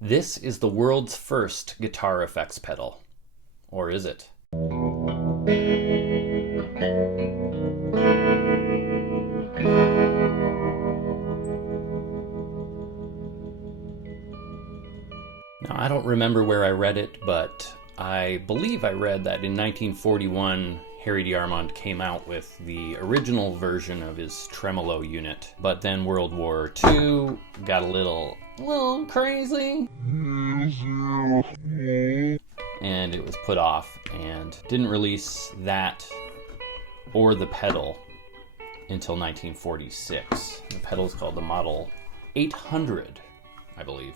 This is the world's first guitar effects pedal. Or is it? Now, I don't remember where I read it, but I believe I read that in 1941, Harry Dearmond came out with the original version of his Tremolo unit. But then World War II got a little crazy. And it was put off and didn't release that or the pedal until 1946. The pedal is called the Model 800, I believe.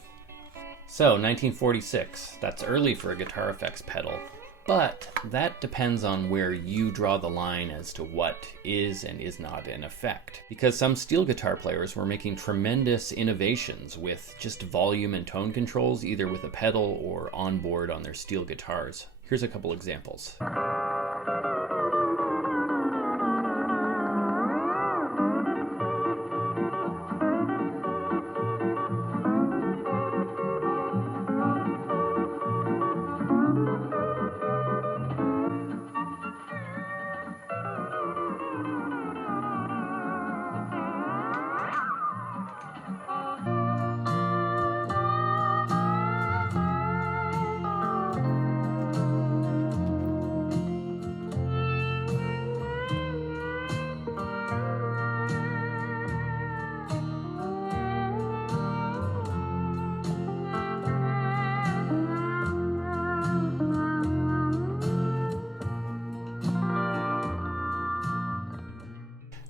So, 1946, that's early for a guitar effects pedal, but that depends on where you draw the line as to what is and is not an effect. Because some steel guitar players were making tremendous innovations with just volume and tone controls, either with a pedal or on board on their steel guitars. Here's a couple examples.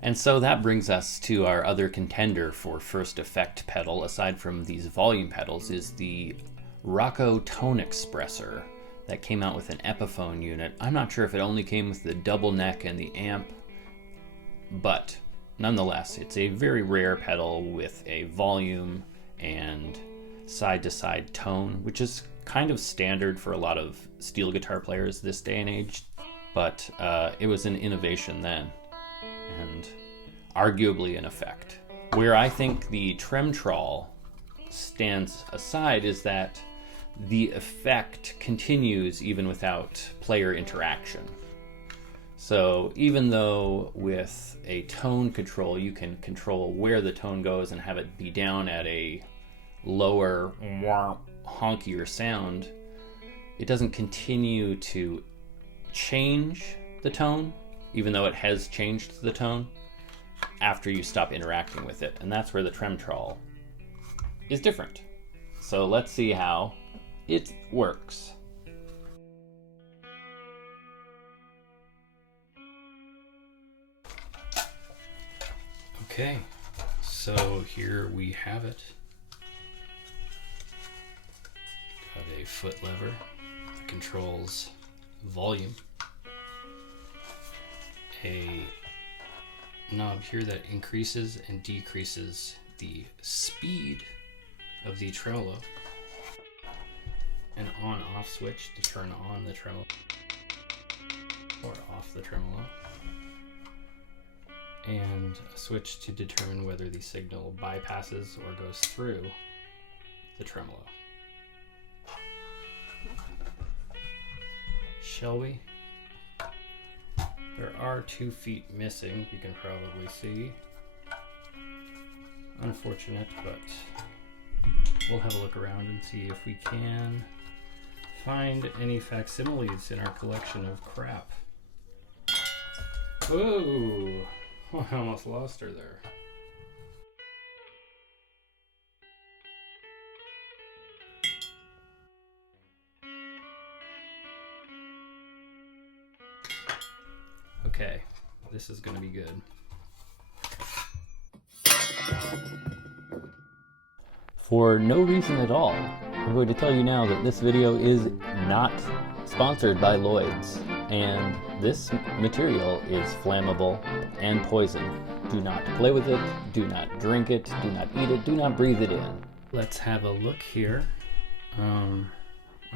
And so that brings us to our other contender for first effect pedal, aside from these volume pedals, is the Rocco Tone Expressor that came out with an Epiphone unit. I'm not sure if it only came with the double neck and the amp, but nonetheless, it's a very rare pedal with a volume and side-to-side tone, which is kind of standard for a lot of steel guitar players this day and age, but it was an innovation then, and arguably an effect. Where I think the Tremtrol stands aside is that the effect continues even without player interaction. So even though with a tone control you can control where the tone goes and have it be down at a lower, honkier sound, it doesn't continue to change the tone, even though it has changed the tone after you stop interacting with it. And that's where the Tremtrol is different. So let's see how it works. Okay, so here we have it. Got a foot lever that controls volume. A knob here that increases and decreases the speed of the tremolo. An on-off switch to turn on the tremolo or off the tremolo. And a switch to determine whether the signal bypasses or goes through the tremolo. Shall we? There are 2 feet missing, you can probably see. Unfortunate, but we'll have a look around and see if we can find any facsimiles in our collection of crap. Whoa! Oh, I almost lost her there. Okay, this is going to be good. For no reason at all, I'm going to tell you now that this video is not sponsored by Lloyd's, and this material is flammable and poison. Do not play with it, do not drink it, do not eat it, do not breathe it in. Let's have a look here.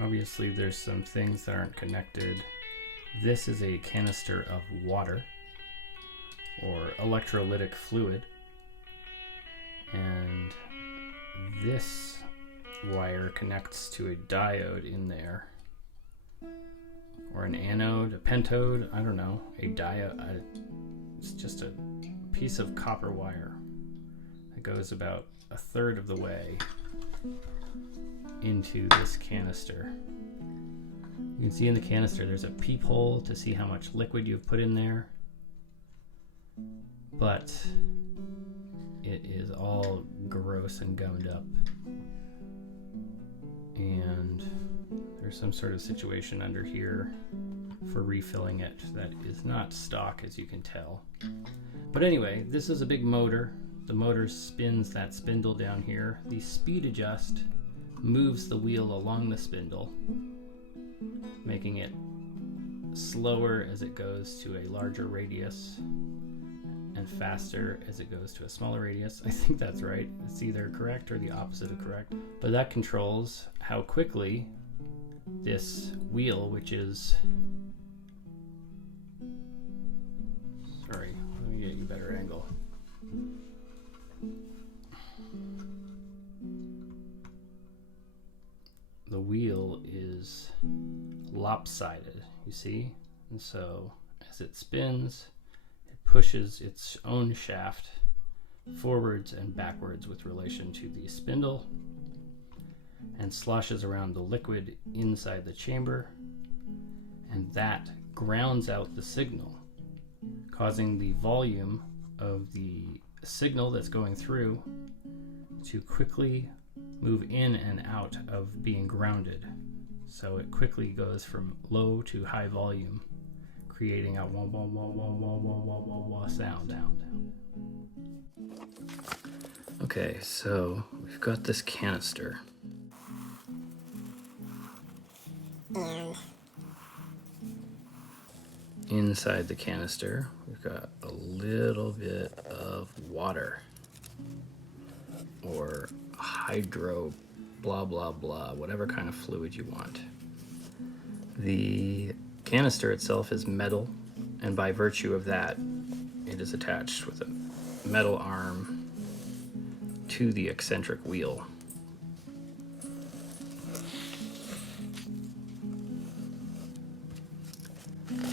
Obviously there's some things that aren't connected. This is a canister of water or electrolytic fluid, and this wire connects to a diode in there, or an anode, a pentode, I don't know, a diode. It's just a piece of copper wire that goes about a third of the way into this canister. You can see in the canister there's a peephole to see how much liquid you've put in there, but it is all gross and gummed up, and there's some sort of situation under here for refilling it that is not stock, as you can tell. But anyway, this is a big motor. The motor spins that spindle down here. The speed adjust moves the wheel along the spindle, making it slower as it goes to a larger radius and faster as it goes to a smaller radius. I think that's right. It's either correct or the opposite of correct. But that controls how quickly this wheel, which is... Sorry, let me get you a better angle. The wheel is lopsided, you see? And so as it spins, it pushes its own shaft forwards and backwards with relation to the spindle and sloshes around the liquid inside the chamber, and that grounds out the signal, causing the volume of the signal that's going through to quickly move in and out of being grounded. So it quickly goes from low to high volume, creating a wah wah wah wah wah wah wah wah wah sound. Okay, so we've got this canister. And inside the canister, we've got a little bit of water, or hydro blah blah blah, whatever kind of fluid you want. The canister itself is metal, and by virtue of that, it is attached with a metal arm to the eccentric wheel.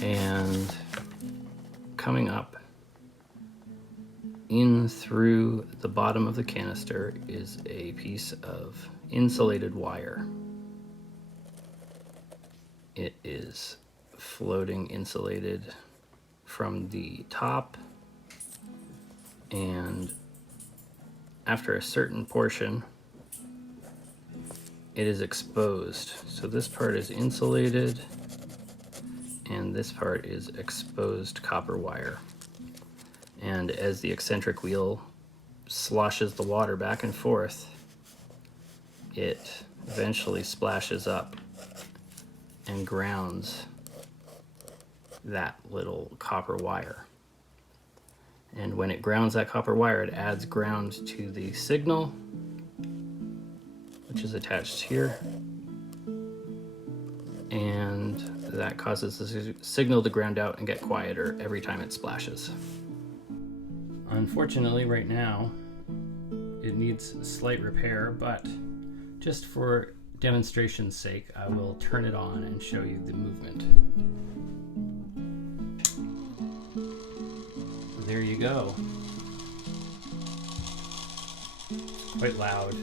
And coming up in through the bottom of the canister is a piece of insulated wire. It is floating insulated from the top, and after a certain portion it is exposed. So this part is insulated and this part is exposed copper wire. And as the eccentric wheel sloshes the water back and forth, it eventually splashes up and grounds that little copper wire. And when it grounds that copper wire, it adds ground to the signal, which is attached here. And that causes the signal to ground out and get quieter every time it splashes. Unfortunately, right now, it needs slight repair, but just for demonstration's sake, I will turn it on and show you the movement. There you go. It's quite loud.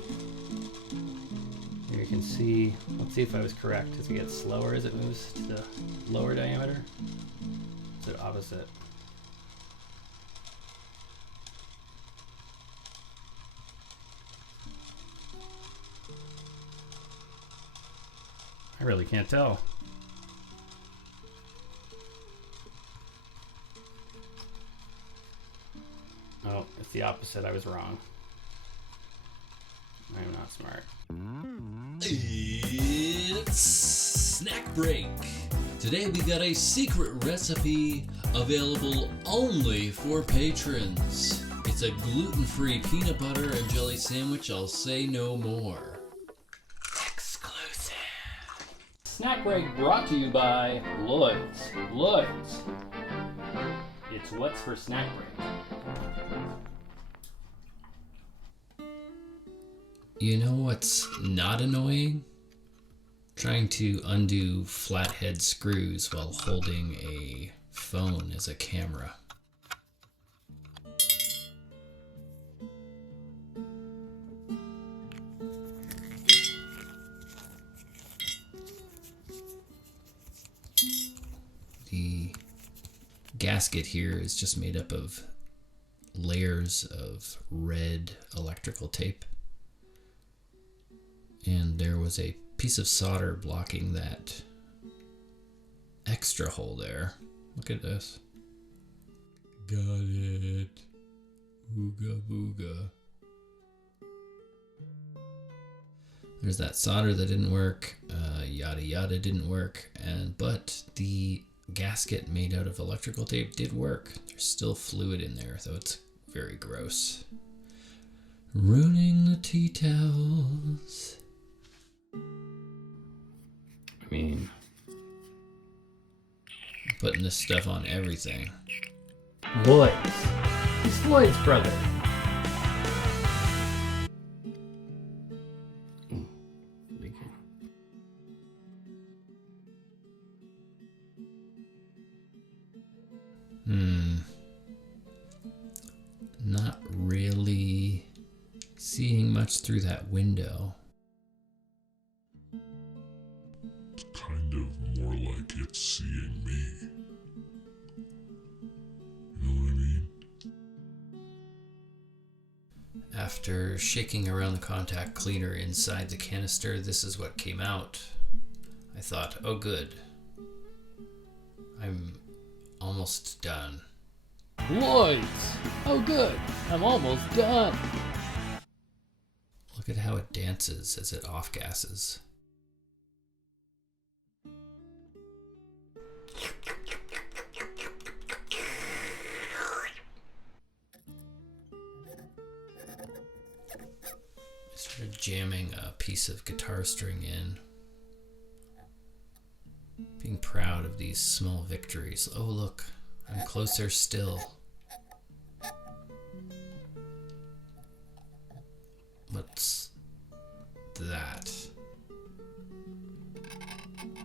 Here you can see, let's see if I was correct. Does it get slower as it moves to the lower diameter? Is it opposite? I really can't tell. Oh, it's the opposite. I was wrong. I am not smart. It's snack break. Today we got a secret recipe available only for patrons. It's a gluten-free peanut butter and jelly sandwich. I'll say no more. Exclusive. Snack break brought to you by Lloyd's. Lloyd's. It's what's for snack break. You know what's not annoying? Trying to undo flathead screws while holding a phone as a camera. The gasket here is just made up of layers of red electrical tape. And there was a piece of solder blocking that extra hole there. Look at this. Got it. Ooga booga. There's that solder that didn't work. Yada yada didn't work. But the gasket made out of electrical tape did work. There's still fluid in there, though it's very gross. Ruining the tea towels. I mean, putting this stuff on everything. Lloyd's. It's Lloyd's brother. Not really seeing much through that window. It's kind of more like it's seeing me. You know what I mean? After shaking around the contact cleaner inside the canister, this is what came out. I thought, oh good. I'm almost done. Lloyd's! Oh good, I'm almost done. Look at how it dances as it off-gasses. I started jamming a piece of guitar string in. Being proud of these small victories. Oh look, I'm closer still. What's that?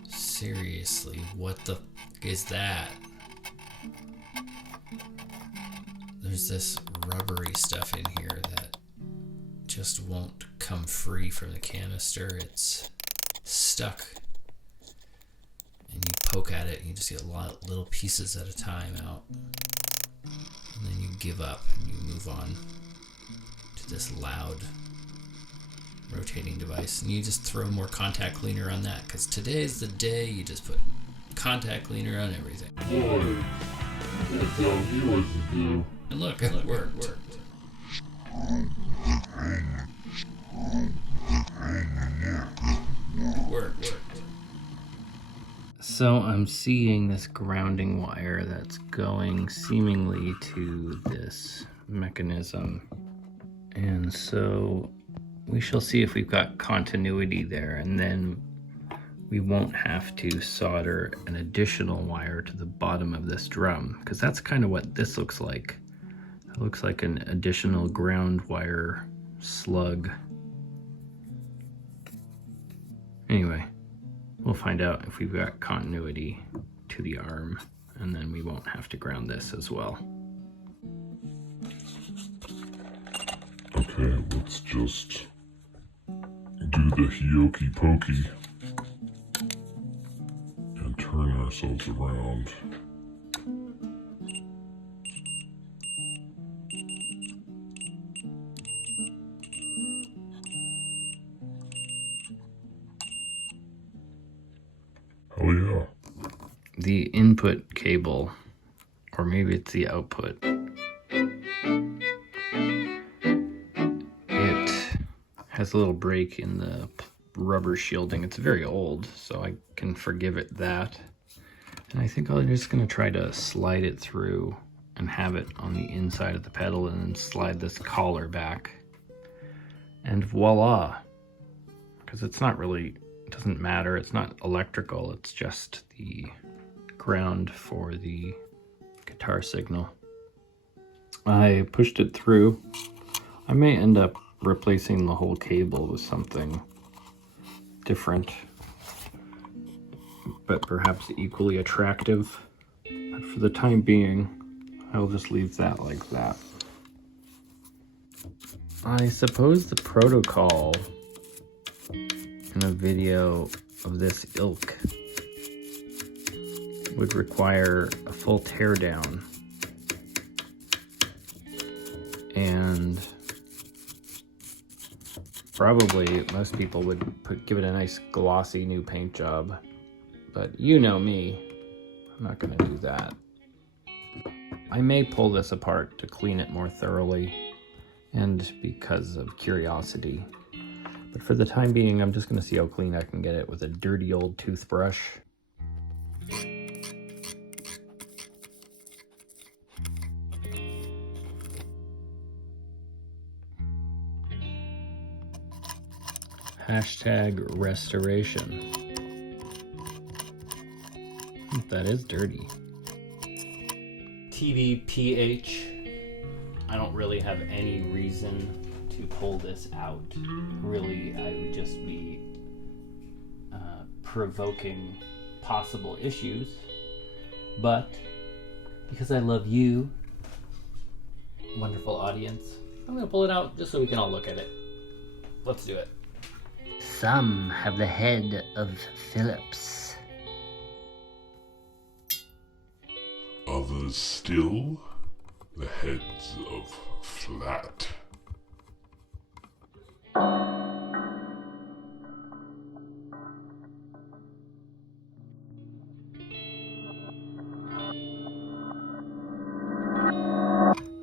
Seriously, what the f*** is that? There's this rubbery stuff in here that just won't come free from the canister. It's stuck. And you poke at it and you just get a lot of little pieces at a time out. And then you give up and you move on to this loud rotating device. And you just throw more contact cleaner on that, because today's the day you just put contact cleaner on everything. Boy, I'm gonna tell you what to do. And look, it worked. It worked. So I'm seeing this grounding wire that's going seemingly to this mechanism. And so we shall see if we've got continuity there, and then we won't have to solder an additional wire to the bottom of this drum, because that's kind of what this looks like. It looks like an additional ground wire slug. Anyway, we'll find out if we've got continuity to the arm, and then we won't have to ground this as well. Okay, let's just do the hokey pokey and turn ourselves around. Oh yeah. The input cable, or maybe it's the output, it has a little break in the rubber shielding. It's very old, so I can forgive it that. And I think I'm just going to try to slide it through and have it on the inside of the pedal, and then slide this collar back. And voila! Because it's not really, it doesn't matter, it's not electrical, it's just the ground for the guitar signal. I pushed it through. I may end up replacing the whole cable with something different, but perhaps equally attractive. But for the time being, I'll just leave that like that. I suppose the protocol in a video of this ilk would require a full teardown, and probably most people would give it a nice glossy new paint job, but you know me, I'm not going to do that. I may pull this apart to clean it more thoroughly and because of curiosity, but for the time being I'm just going to see how clean I can get it with a dirty old toothbrush. Hashtag restoration. That is dirty. TBPH, I don't really have any reason to pull this out. Really, I would just be provoking possible issues. But because I love you, wonderful audience, I'm going to pull it out just so we can all look at it. Let's do it. Some have the head of Phillips. Others still, the heads of Flat.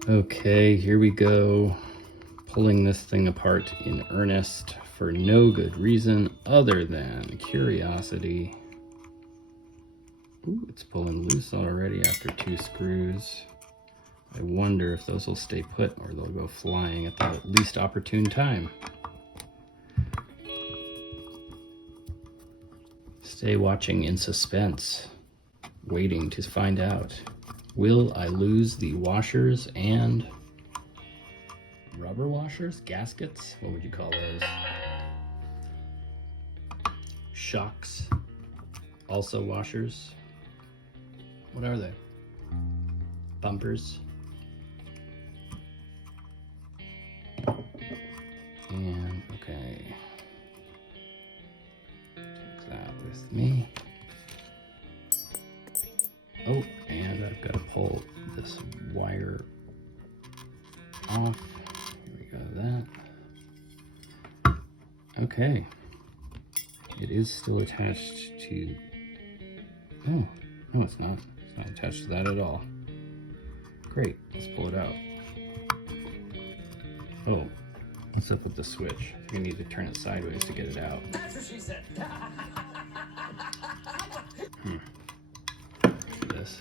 Okay, here we go. Pulling this thing apart in earnest for no good reason other than curiosity. Ooh, it's pulling loose already after 2 screws. I wonder if those will stay put or they'll go flying at the least opportune time. Stay watching in suspense, waiting to find out. Will I lose the washers and rubber washers? Gaskets? What would you call those? Shocks? Also washers? What are they? Bumpers? And, okay. Take that with me. Oh, and I've got to pull this wire off. Here we go, that. Okay. It is still attached to... Oh, no it's not. It's not attached to that at all. Great, let's pull it out. Oh, what's up with the switch? We need to turn it sideways to get it out. That's what she said. This.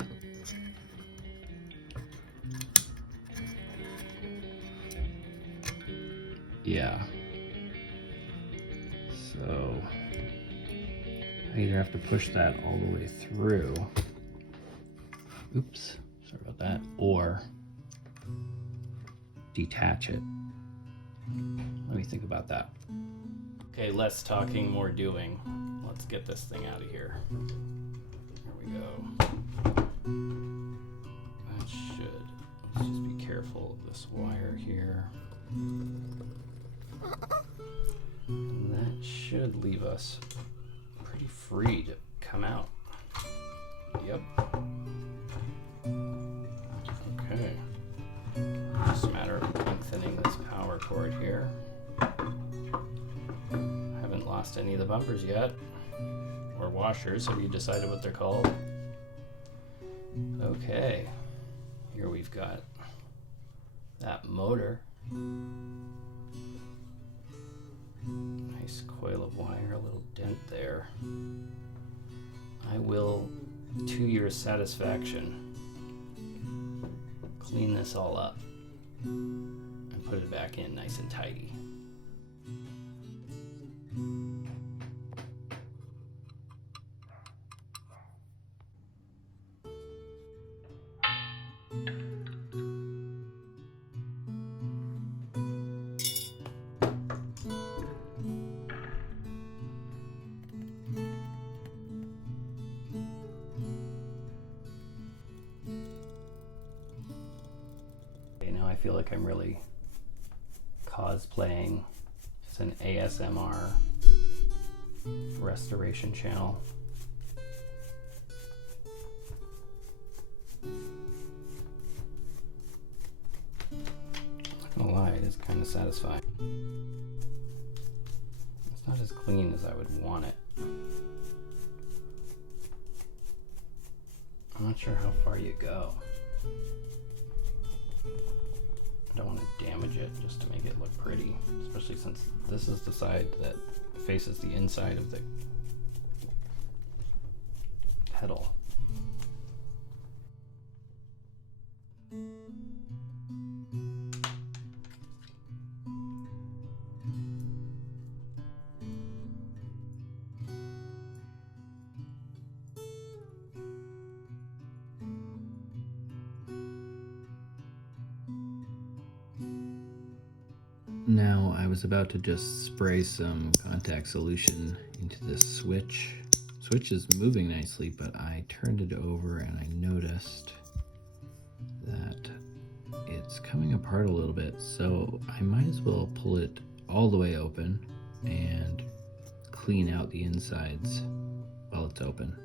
Yeah. So I either have to push that all the way through. Oops, sorry about that. Or detach it. Let me think about that. Okay, less talking, more doing. Let's get this thing out of here. Here we go. That should. Let's just be careful of this wire here. And that should leave us pretty free to come out. Yep. Okay. Just a matter of lengthening this power cord here. Haven't lost any of the bumpers yet. Or washers, have you decided what they're called? Okay. Here we've got that motor. Nice coil of wire, a little dent there. I will, to your satisfaction, clean this all up and put it back in nice and tidy. feel like I'm really cosplaying as an ASMR restoration channel. Not gonna lie, it is kind of satisfying. It's not as clean as I would want it. I'm not sure how far you go. I don't want to damage it just to make it look pretty, especially since this is the side that faces the inside of the pedal. Now I was about to just spray some contact solution into this switch. Switch is moving nicely, but I turned it over and I noticed that it's coming apart a little bit, so I might as well pull it all the way open and clean out the insides while it's open.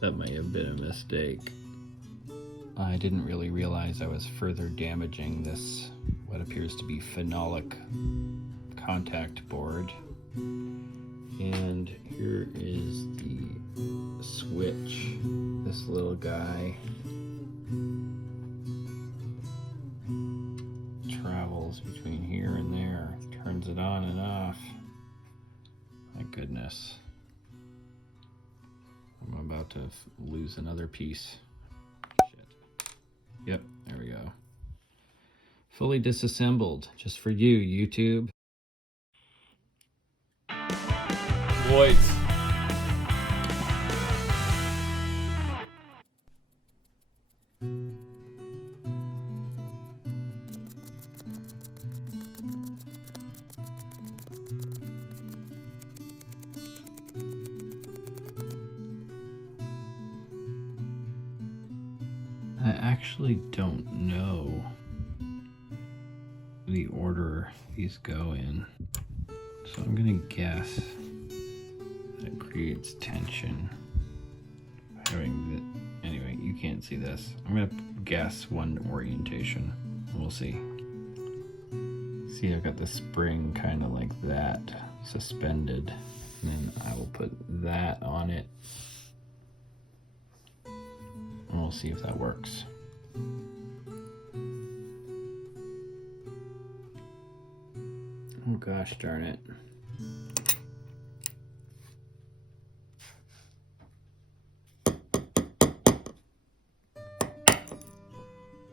That might have been a mistake. I didn't really realize I was further damaging this, what appears to be phenolic contact board. And here is the switch. This little guy travels between here and there, turns it on and off. My goodness. I'm about to lose another piece. Shit. Yep, there we go. Fully disassembled, just for you, YouTube. Boys. I actually don't know the order these go in, so I'm gonna guess that it creates tension. Anyway, you can't see this. I'm gonna guess one orientation. We'll see. See, I've got the spring kind of like that, suspended, and then I will put that on it. And we'll see if that works. Oh gosh darn it.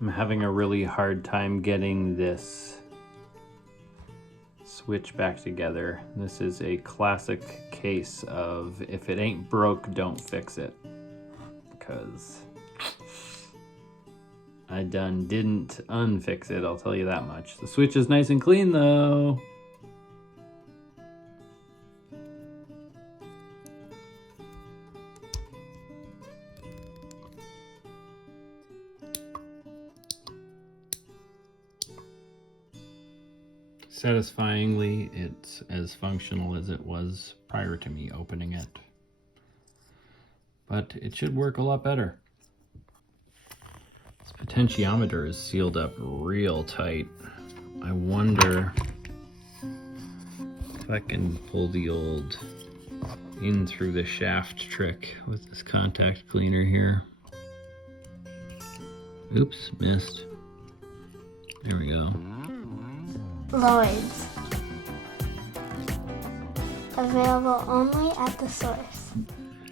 I'm having a really hard time getting this switch back together. This is a classic case of if it ain't broke, don't fix it. Because I didn't unfix it, I'll tell you that much. The switch is nice and clean though. Satisfyingly, it's as functional as it was prior to me opening it. But it should work a lot better. This potentiometer is sealed up real tight. I wonder if I can pull the old in through the shaft trick with this contact cleaner here. Oops, missed. There we go. Lloyd's. Available only at the source.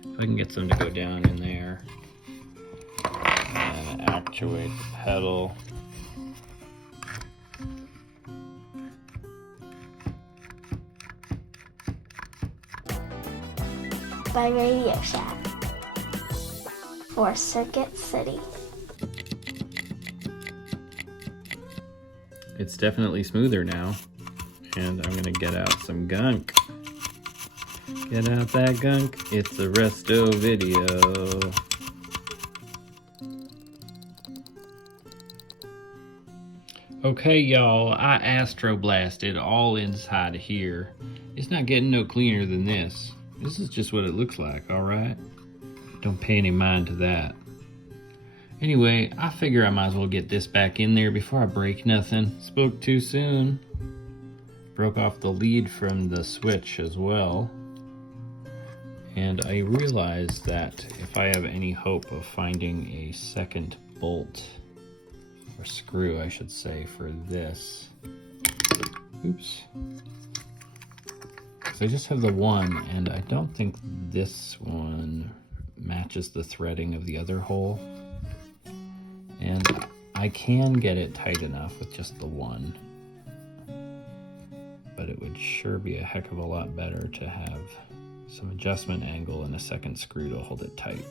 If I can get some to go down in there and actuate the pedal. By Radio Shack. For Circuit City. It's definitely smoother now. And I'm gonna get out some gunk. Get out that gunk. It's a resto video. Okay, y'all, I astro blasted all inside of here. It's not getting no cleaner than this. This is just what it looks like, all right? Don't pay any mind to that. Anyway, I figure I might as well get this back in there before I break nothing. Spoke too soon. Broke off the lead from the switch as well. And I realized that if I have any hope of finding a second bolt, or screw I should say, for this, oops, so I just have the one, and I don't think this one matches the threading of the other hole, and I can get it tight enough with just the one, but it would sure be a heck of a lot better to have some adjustment angle and a second screw to hold it tight.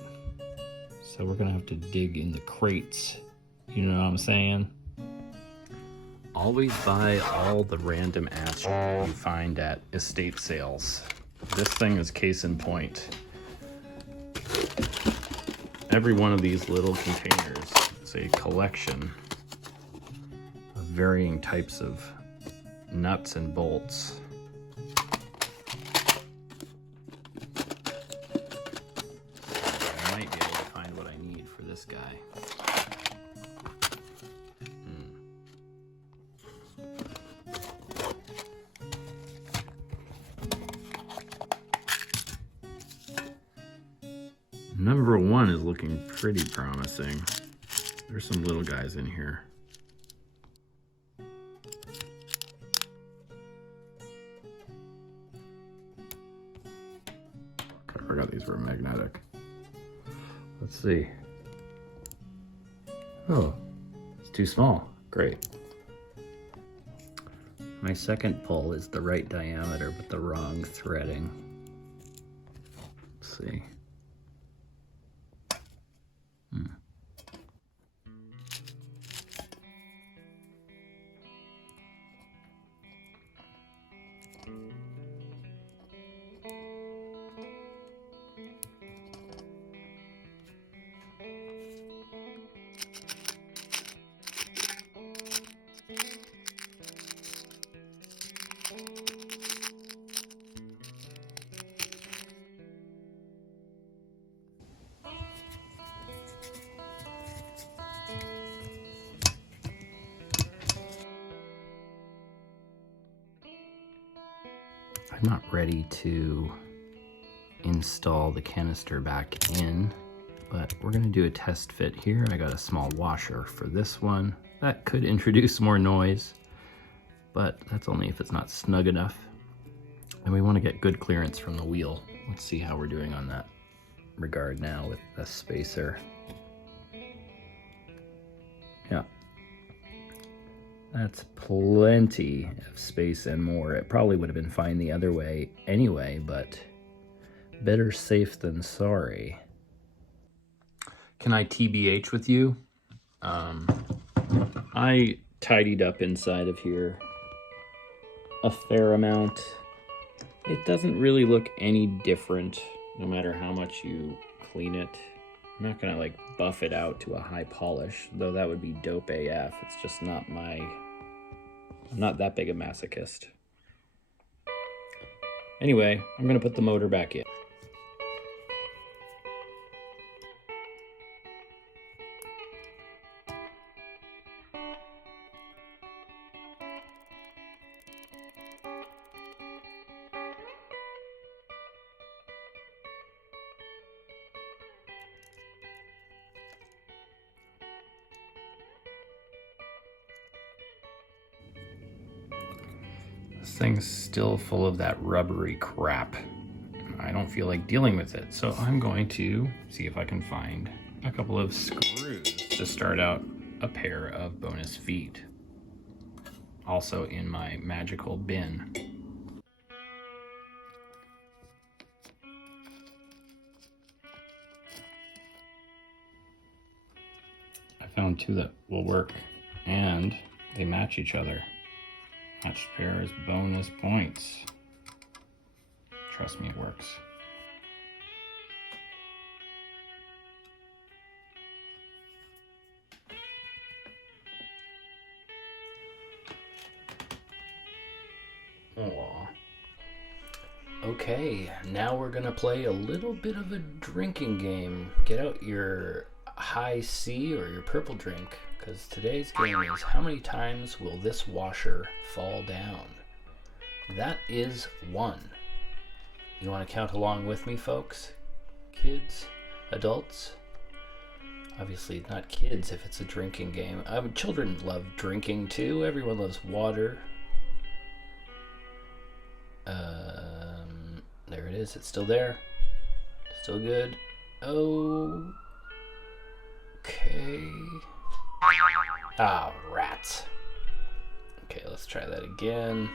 So we're gonna have to dig in the crates. You know what I'm saying? Always buy all the random ass you find at estate sales. This thing is case in point. Every one of these little containers is a collection of varying types of nuts and bolts. I might be able to find what I need for this guy. Number one is looking pretty promising. There's some little guys in here. I forgot these were magnetic. Let's see. Oh, it's too small. Great. My second pull is the right diameter but the wrong threading. Let's see. I'm not ready to install the canister back in, but we're gonna do a test fit here. I got a small washer for this one. That could introduce more noise, but that's only if it's not snug enough. And we wanna get good clearance from the wheel. Let's see how we're doing on that regard now with the spacer. Yeah. That's plenty of space and more. It probably would have been fine the other way anyway, but better safe than sorry. Can I TBH with you? I tidied up inside of here a fair amount. It doesn't really look any different no matter how much you clean it. I'm not gonna like buff it out to a high polish, though that would be dope AF. It's just not I'm not that big a masochist. Anyway, I'm gonna put the motor back in. This thing's still full of that rubbery crap. I don't feel like dealing with it, so I'm going to see if I can find a couple of screws to start out a pair of bonus feet. Also in my magical bin. I found two that will work, and They match each other. Matched pairs, bonus points. Trust me, it works. Aww. Okay, now we're gonna play a little bit of a drinking game. Get out your high C or your purple drink, because today's game is how many times will this washer fall down? That is 1. You want to count along with me, folks? Kids? Adults? Obviously not kids if it's a drinking game. Children love drinking too. Everyone loves water. There it is. It's still there. Still good. Oh. Okay. Ah, rats. Okay, let's try that again.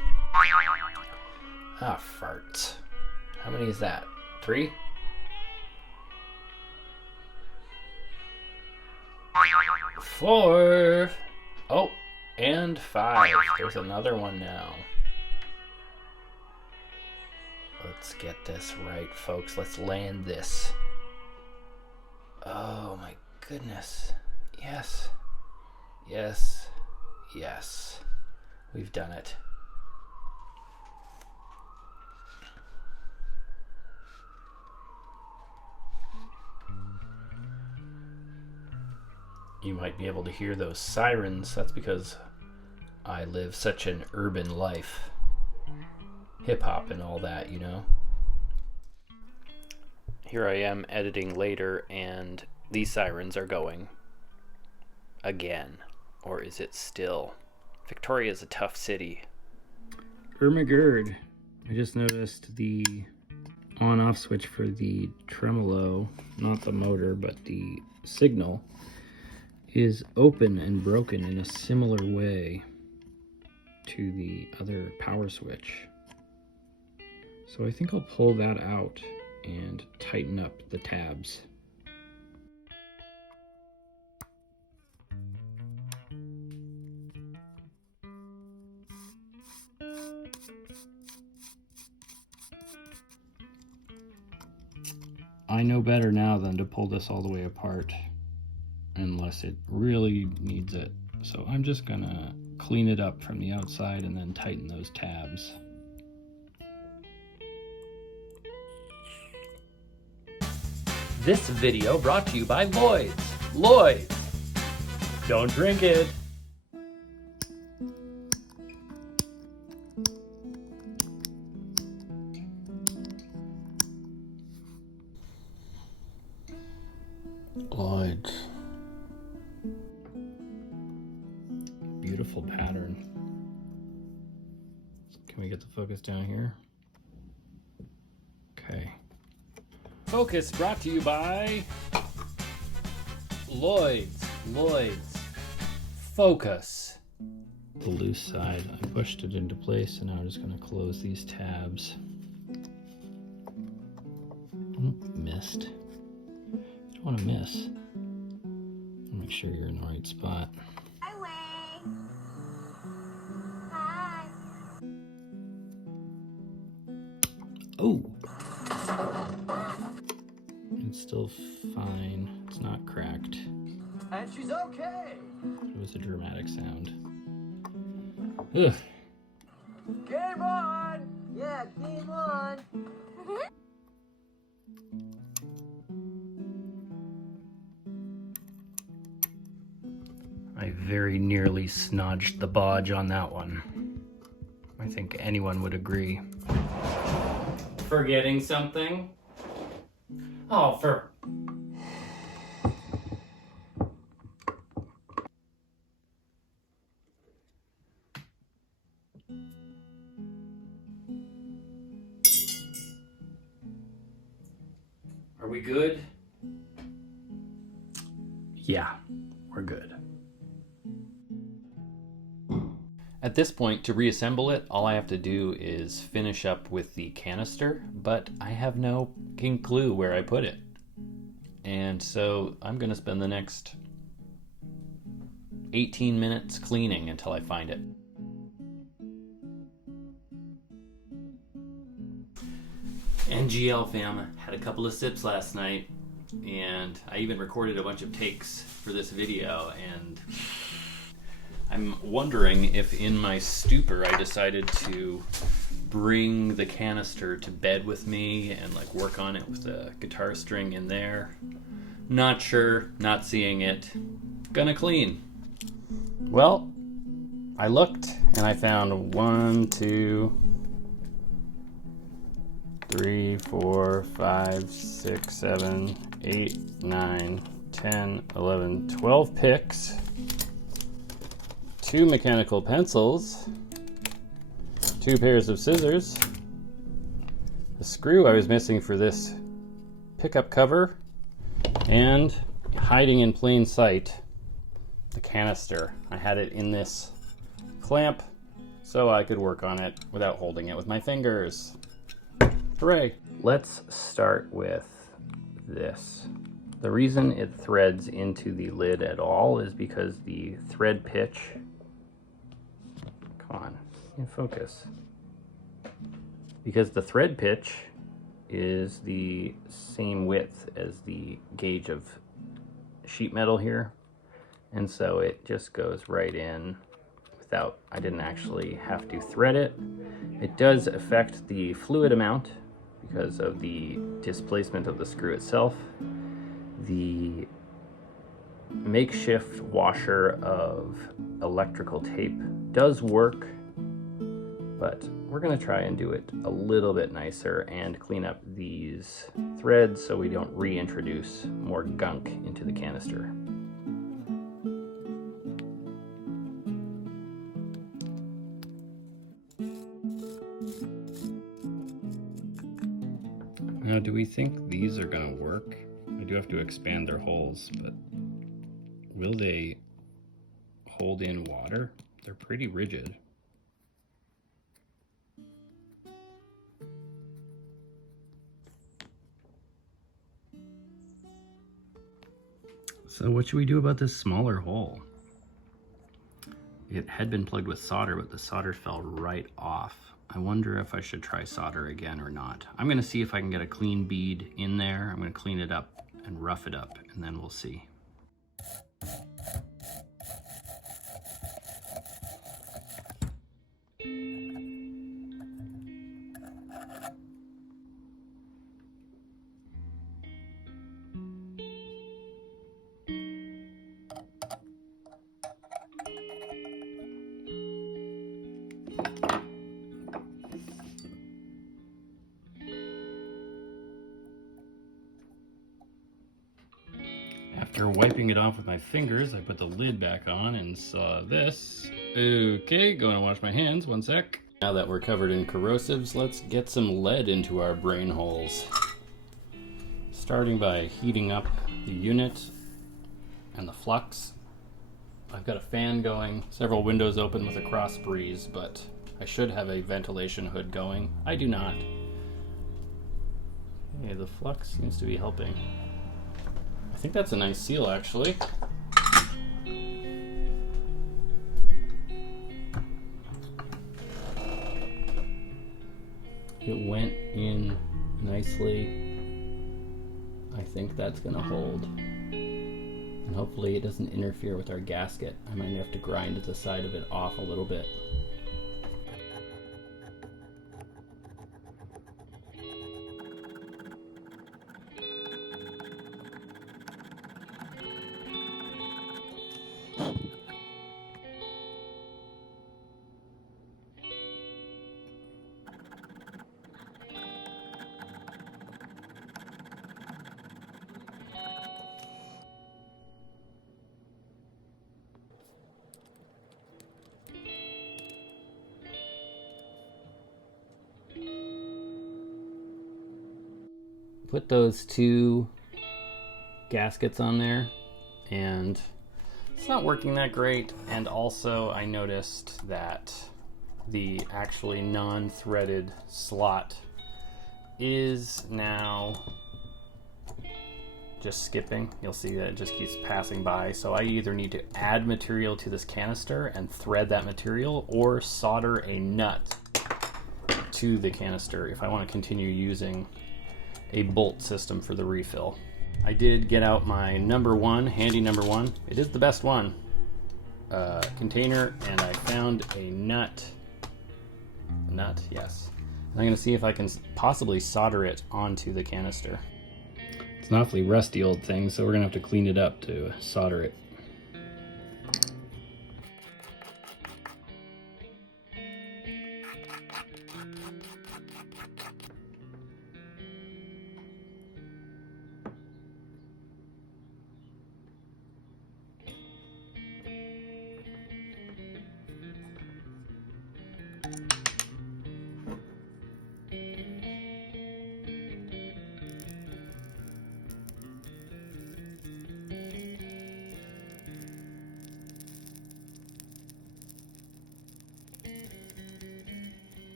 Ah, farts. How many is that? 3? 4. Oh, and 5. There's another one now. Let's get this right, folks. Let's land this. Oh my goodness. Yes. Yes. Yes. We've done it. You might be able to hear those sirens. That's because I live such an urban life. Hip-hop and all that, you know. Here I am editing later, and these sirens are going. Again. Or is it still? Victoria's a tough city. Ermagerd. I just noticed the on-off switch for the tremolo, not the motor, but the signal, is open and broken in a similar way to the other power switch. So I think I'll pull that out and tighten up the tabs. I know better now than to pull this all the way apart unless it really needs it. So I'm just gonna clean it up from the outside and then tighten those tabs. This video brought to you by Lloyd's. Lloyd's! Don't drink it! Lloyd's. Beautiful pattern. Can we get the focus down here? Okay. Focus brought to you by Lloyd's. Lloyd's. Focus. The loose side, I pushed it into place, and now I'm just going to close these tabs. Missed. You don't want to miss. Make sure you're in the right spot. Hi, Way. Hi. Oh! It's still fine. It's not cracked. And she's okay. It was a dramatic sound. Ugh. Game on. Yeah, game on. I very nearly snodged the bodge on that one. I think anyone would agree. Forgetting something? Oh, for... Are we good? Yeah, we're good. At this point, to reassemble it, all I have to do is finish up with the canister, but I have no fucking clue where I put it. And so I'm going to spend the next 18 minutes cleaning until I find it. NGL fam, had a couple of sips last night, and I even recorded a bunch of takes for this video, and I'm wondering if in my stupor I decided to bring the canister to bed with me and like work on it with a guitar string in there. Not sure, not seeing it. Gonna clean. Well, I looked and I found 1, 2, 3, 4, 5, 6, 7, 8, 9, 10, 11, 12 picks, 2 mechanical pencils, 2 pairs of scissors, the screw I was missing for this pickup cover, and hiding in plain sight, the canister. I had it in this clamp so I could work on it without holding it with my fingers. Hooray! Let's start with this. The reason it threads into the lid at all is because the thread pitch, come on, in focus. Because the thread pitch is the same width as the gauge of sheet metal here. And so it just goes right in without, I didn't actually have to thread it. It does affect the fluid amount because of the displacement of the screw itself. The makeshift washer of electrical tape does work, but we're going to try and do it a little bit nicer and clean up these threads so we don't reintroduce more gunk into the canister. Now, do we think these are going to work? I do have to expand their holes, but will they hold in water? They're pretty rigid. So what should we do about this smaller hole? It had been plugged with solder, but the solder fell right off. I wonder if I should try solder again or not. I'm gonna see if I can get a clean bead in there. I'm gonna clean it up and rough it up, and then we'll see. After wiping it off with my fingers, I put the lid back on and saw this. Okay, going to wash my hands, 1 sec. Now that we're covered in corrosives, let's get some lead into our brain holes. Starting by heating up the unit and the flux. I've got a fan going, several windows open with a cross breeze, but I should have a ventilation hood going. I do not. Okay, the flux seems to be helping. I think that's a nice seal, actually. It went in nicely. I think that's gonna hold. And hopefully it doesn't interfere with our gasket. I might have to grind the side of it off a little bit. Put those 2 gaskets on there, and it's not working that great. And also I noticed that the actually just skipping. You'll see that it just keeps passing by. So I either need to add material to this canister and thread that material, or solder a nut to the canister if I want to continue using a bolt system for the refill. I did get out my number one, handy number one. It is the best one. Container, and I found a nut, yes. And I'm going to see if I can possibly solder it onto the canister. It's an awfully rusty old thing, so we're going to have to clean it up to solder it.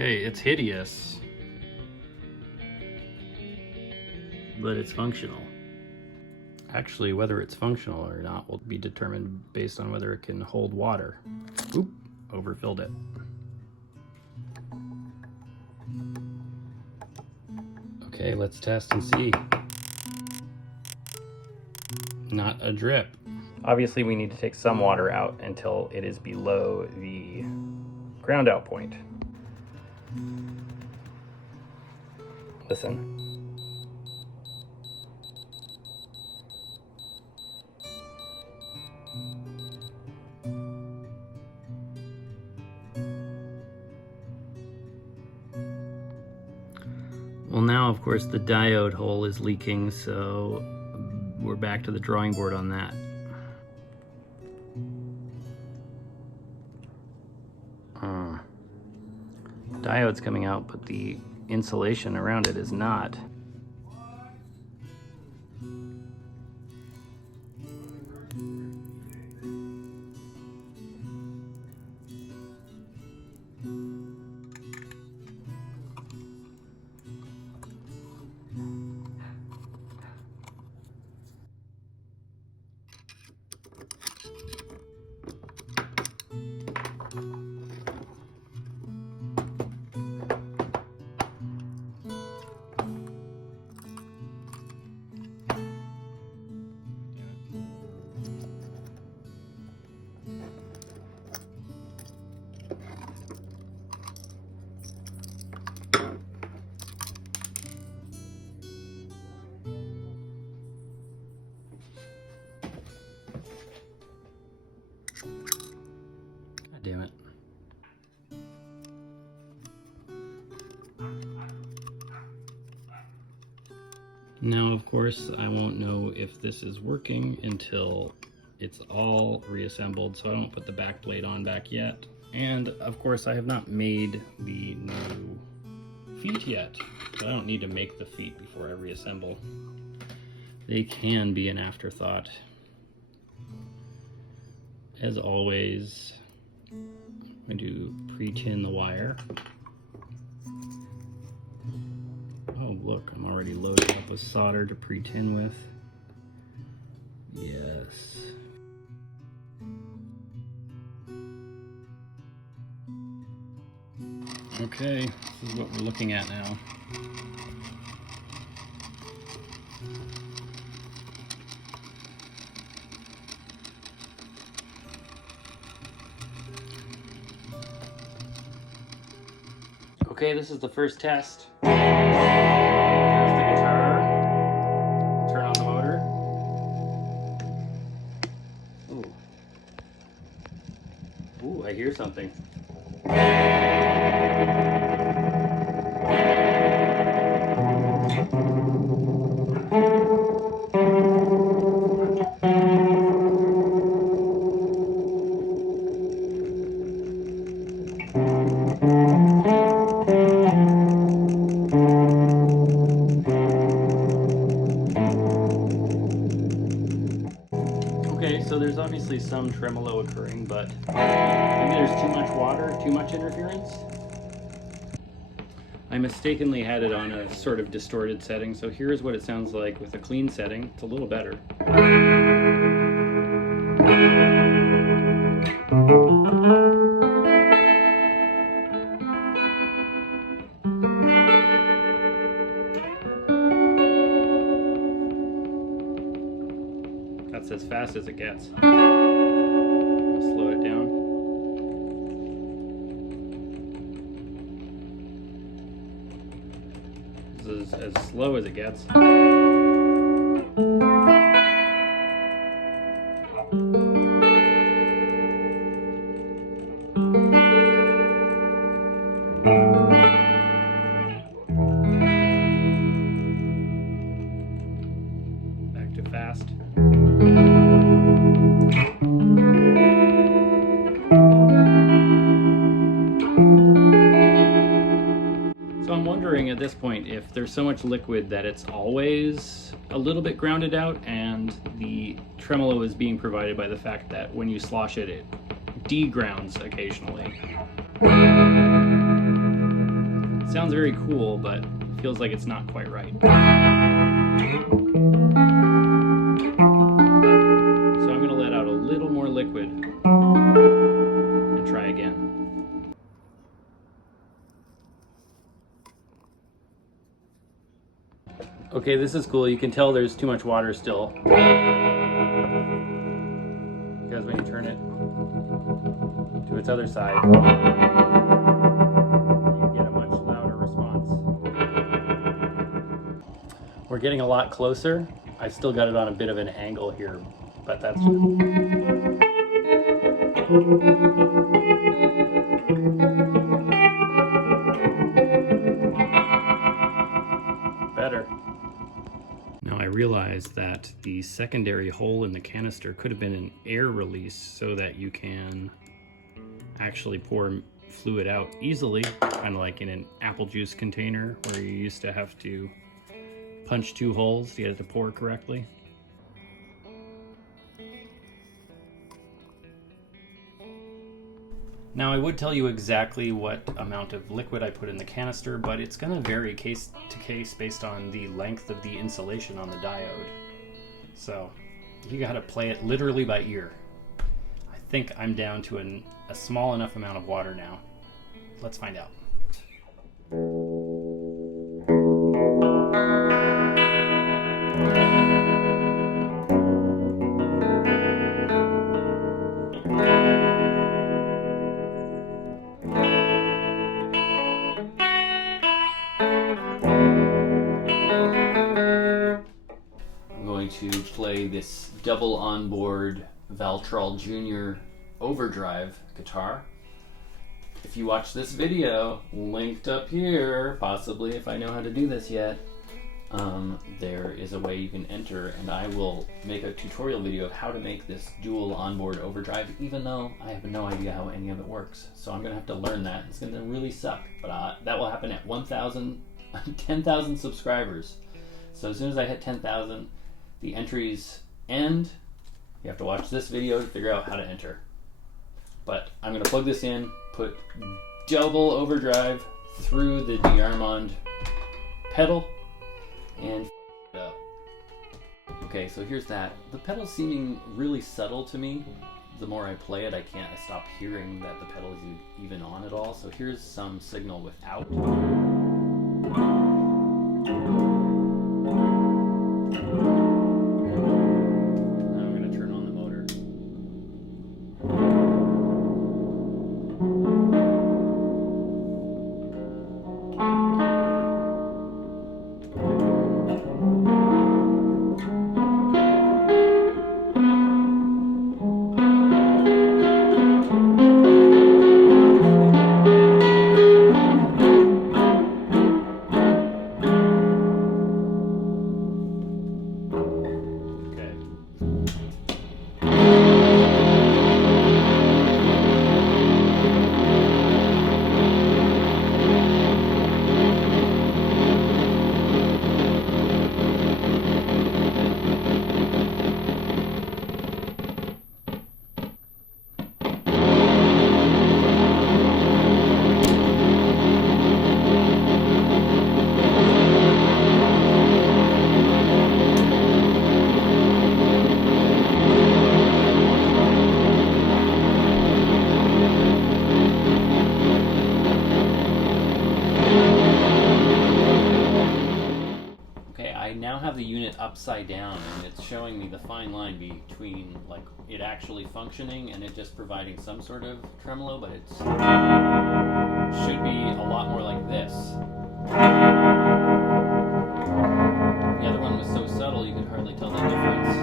Okay, it's hideous, but it's functional. Actually, whether it's functional or not will be determined based on whether it can hold water. Oop, overfilled it. Okay, let's test and see. Not a drip. Obviously, we need to take some water out until it is below the ground out point. Listen. Well, now of course the diode hole is leaking, so we're back to the drawing board on that. Diode's coming out, but the insulation around it is not. Damn it. Now, of course, I won't know if this is working until it's all reassembled, so I won't put the back plate on back yet. And, of course, I have not made the new feet yet, but I don't need to make the feet before I reassemble. They can be an afterthought. As always, I do pre-tin the wire. Oh look, I'm already loaded up with solder to pre-tin with. Yes. Okay, this is what we're looking at now. Okay, this is the first test. There's the guitar. Turn on the motor. Ooh, I hear something. Okay, so there's obviously some tremolo occurring, but maybe there's too much water, too much interference. I mistakenly had it on a sort of distorted setting, so here's what it sounds like with a clean setting. It's a little better. That's as fast as it gets. I'll slow it down. This is as slow as it gets. Back to fast. So I'm wondering at this point if there's so much liquid that it's always a little bit grounded out, and the tremolo is being provided by the fact that when you slosh it, it degrounds occasionally. It sounds very cool, but it feels like it's not quite right. So I'm going to let out a little more liquid and try again. Okay, this is cool. You can tell there's too much water still, because when you turn it to its other side, you get a much louder response. We're getting a lot closer. I've still got it on a bit of an angle here, but that's better. Now I realized that the secondary hole in the canister could have been an air release so that you can actually pour fluid out easily, kind of like in an apple juice container where you used to have to punch 2 holes to get it to pour correctly. Now I would tell you exactly what amount of liquid I put in the canister, but it's going to vary case to case based on the length of the insulation on the diode. So you got to play it literally by ear. I think I'm down to a small enough amount of water now. Let's find out. To play this double onboard Trol Jr. overdrive guitar. If you watch this video, linked up here, possibly if I know how to do this yet, there is a way you can enter, and I will make a tutorial video of how to make this dual onboard overdrive, even though I have no idea how any of it works. So I'm gonna have to learn that. It's gonna really suck, but that will happen at 10,000 subscribers. So as soon as I hit 10,000, the entries end. You have to watch this video to figure out how to enter. But I'm going to plug this in, put double overdrive through the Dearmond pedal, and it up. Okay, so here's that. The pedal's seeming really subtle to me. The more I play it, I stop hearing that the pedal is even on at all. So here's some signal without. have the unit upside down, and it's showing me the fine line between like it actually functioning and it just providing some sort of tremolo, but it should be a lot more like this. The other one was so subtle you could hardly tell the difference.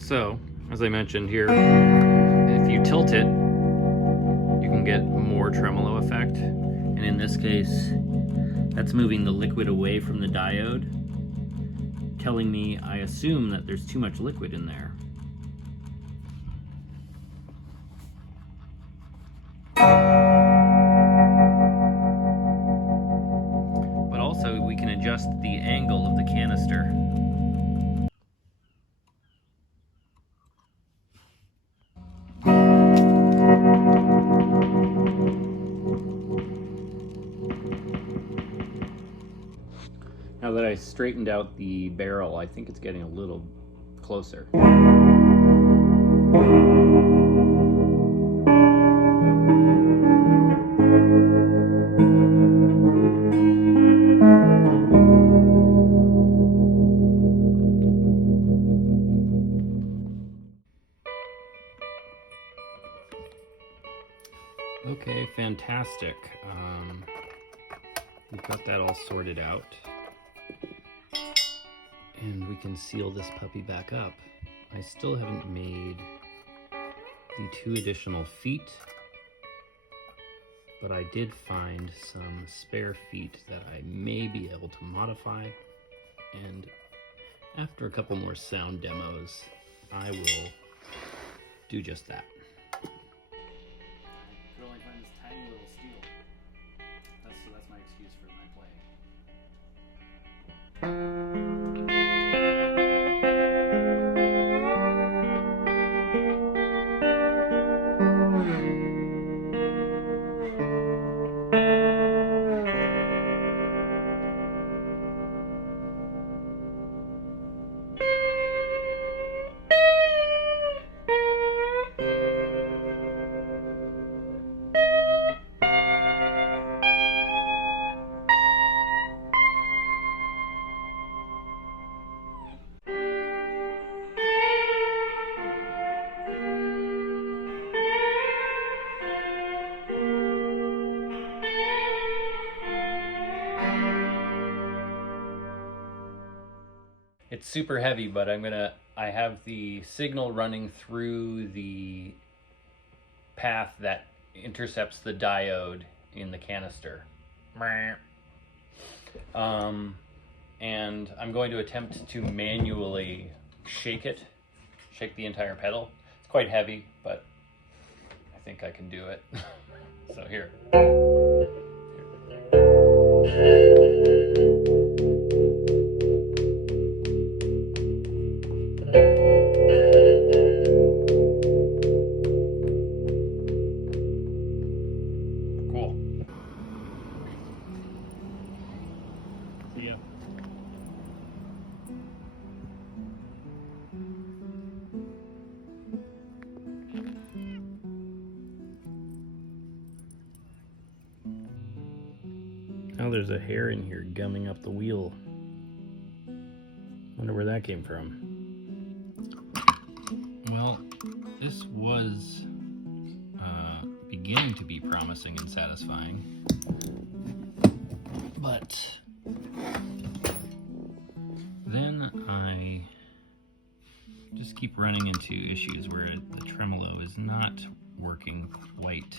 So, as I mentioned here, if you tilt it, you can get more tremolo effect. And in this case, that's moving the liquid away from the diode, telling me I assume that there's too much liquid in there. But also we can adjust the angle of the canister. Now that I straightened out the barrel, I think it's getting a little closer. Okay, fantastic. We've got that all sorted out. And we can seal this puppy back up. I still haven't made the 2 additional feet, but I did find some spare feet that I may be able to modify, and after a couple more sound demos, I will do just that. I could only find this tiny little steel. That's my excuse for my playing. It's super heavy, but I have the signal running through the path that intercepts the diode in the canister. And I'm going to attempt to manually shake the entire pedal. It's quite heavy, but I think I can do it. So here. Now there's a hair in here gumming up the wheel. Wonder where that came from. Well, this was beginning to be promising and satisfying, but then I just keep running into issues where the tremolo is not working quite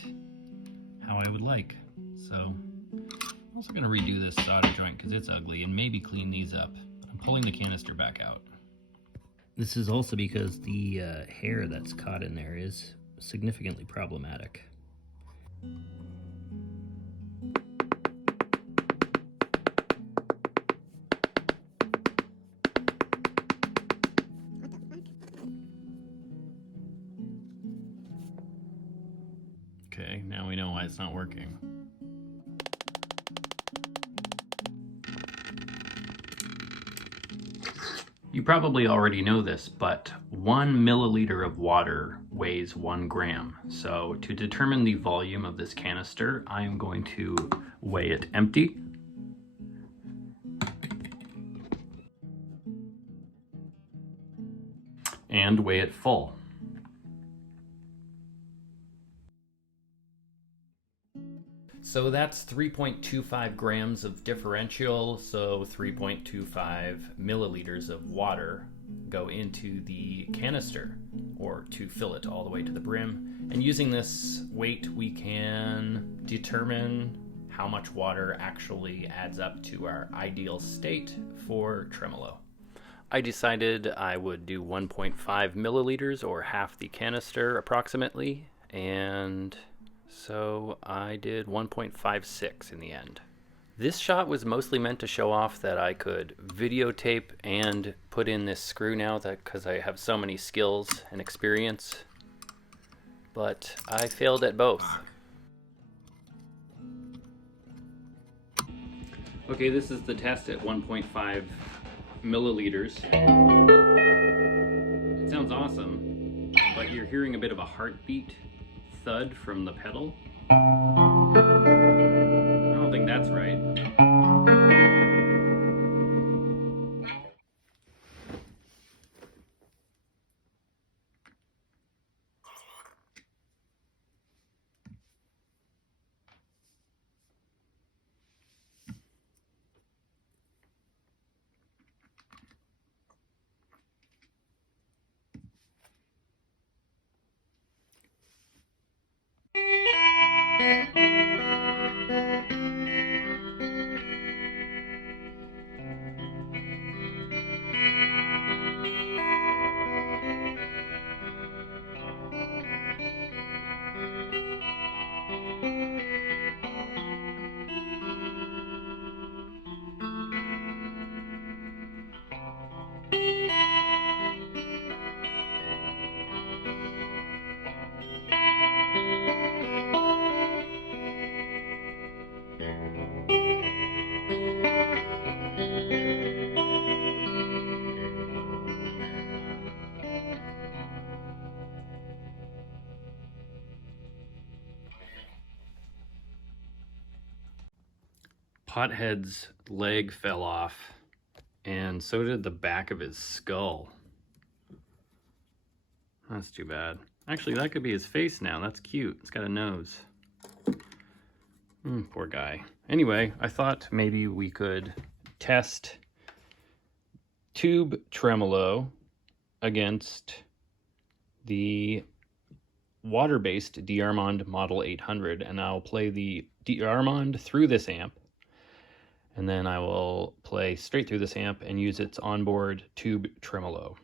how I would like. So I'm also going to redo this solder joint because it's ugly and maybe clean these up. I'm pulling the canister back out. This is also because the hair that's caught in there is significantly problematic. Okay, now we know why it's not working. You probably already know this, but 1 milliliter of water weighs 1 gram. So to determine the volume of this canister, I am going to weigh it empty. And weigh it full. So that's 3.25 grams of differential, so 3.25 milliliters of water go into the canister, or to fill it all the way to the brim. And using this weight, we can determine how much water actually adds up to our ideal state for tremolo. I decided I would do 1.5 milliliters, or half the canister approximately, and so I did 1.56 in the end. This shot was mostly meant to show off that I could videotape and put in this screw now, because I have so many skills and experience, but I failed at both. Okay, this is the test at 1.5 milliliters. It sounds awesome, but you're hearing a bit of a heartbeat thud from the pedal. I don't think that's right. Pothead's leg fell off, and so did the back of his skull. That's too bad. Actually, that could be his face now. That's cute. It's got a nose. Poor guy. Anyway, I thought maybe we could test tube tremolo against the water-based Dearmond Model 800, and I'll play the Dearmond through this amp, and then I will play straight through this amp and use its onboard tube tremolo.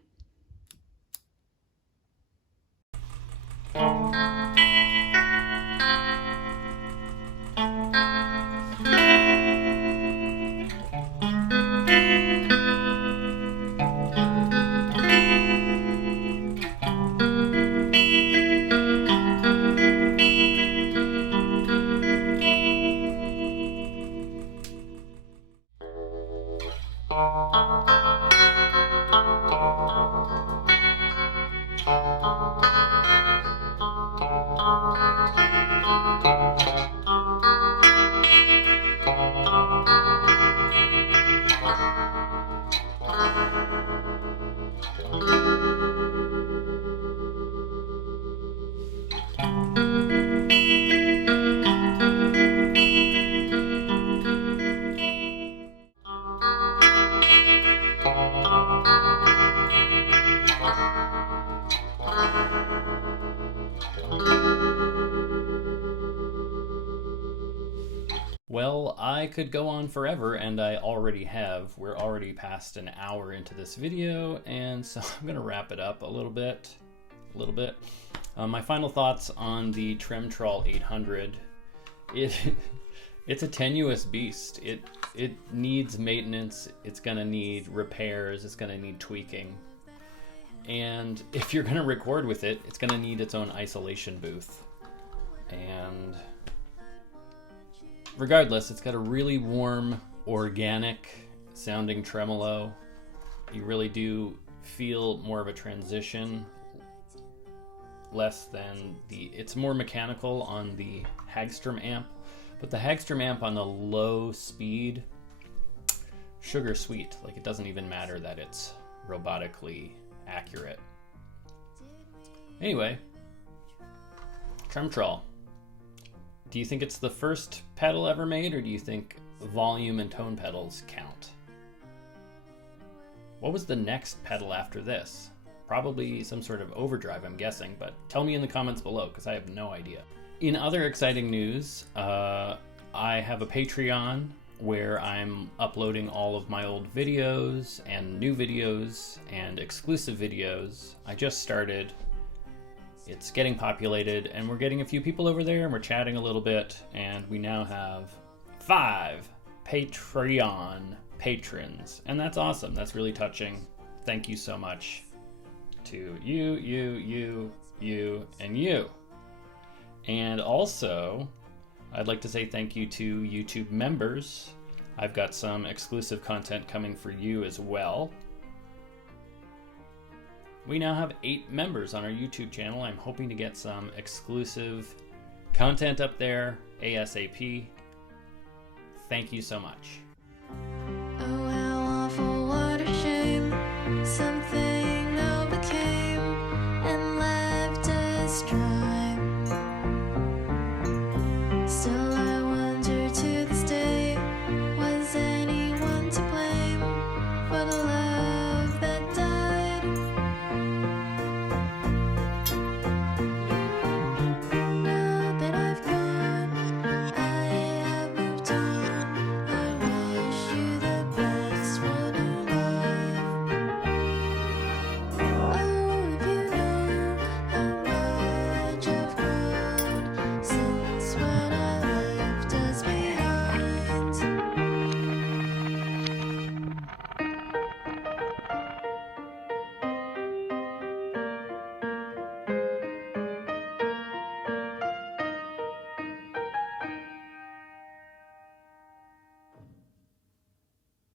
Well, I could go on forever, and I already have. We're already past an hour into this video, and so I'm gonna wrap it up a little bit. My final thoughts on the Tremtrol 800. It's a tenuous beast. It needs maintenance. It's gonna need repairs. It's gonna need tweaking. And if you're gonna record with it, it's gonna need its own isolation booth. And regardless, it's got a really warm, organic sounding tremolo. You really do feel more of a transition, less than it's more mechanical on the Hagstrom amp, but the Hagstrom amp on the low speed, sugar sweet. Like, it doesn't even matter that it's robotically accurate. Anyway, Tremtrol. Do you think it's the first pedal ever made, or do you think volume and tone pedals count? What was the next pedal after this? Probably some sort of overdrive, I'm guessing, but tell me in the comments below, because I have no idea. In other exciting news, I have a Patreon where I'm uploading all of my old videos and new videos and exclusive videos. I just started. It's getting populated, and we're getting a few people over there, and we're chatting a little bit, and we now have 5 Patreon patrons, and that's awesome. That's really touching. Thank you so much to you, and you. And also, I'd like to say thank you to YouTube members. I've got some exclusive content coming for you as well. We now have 8 members on our YouTube channel. I'm hoping to get some exclusive content up there ASAP. Thank you so much.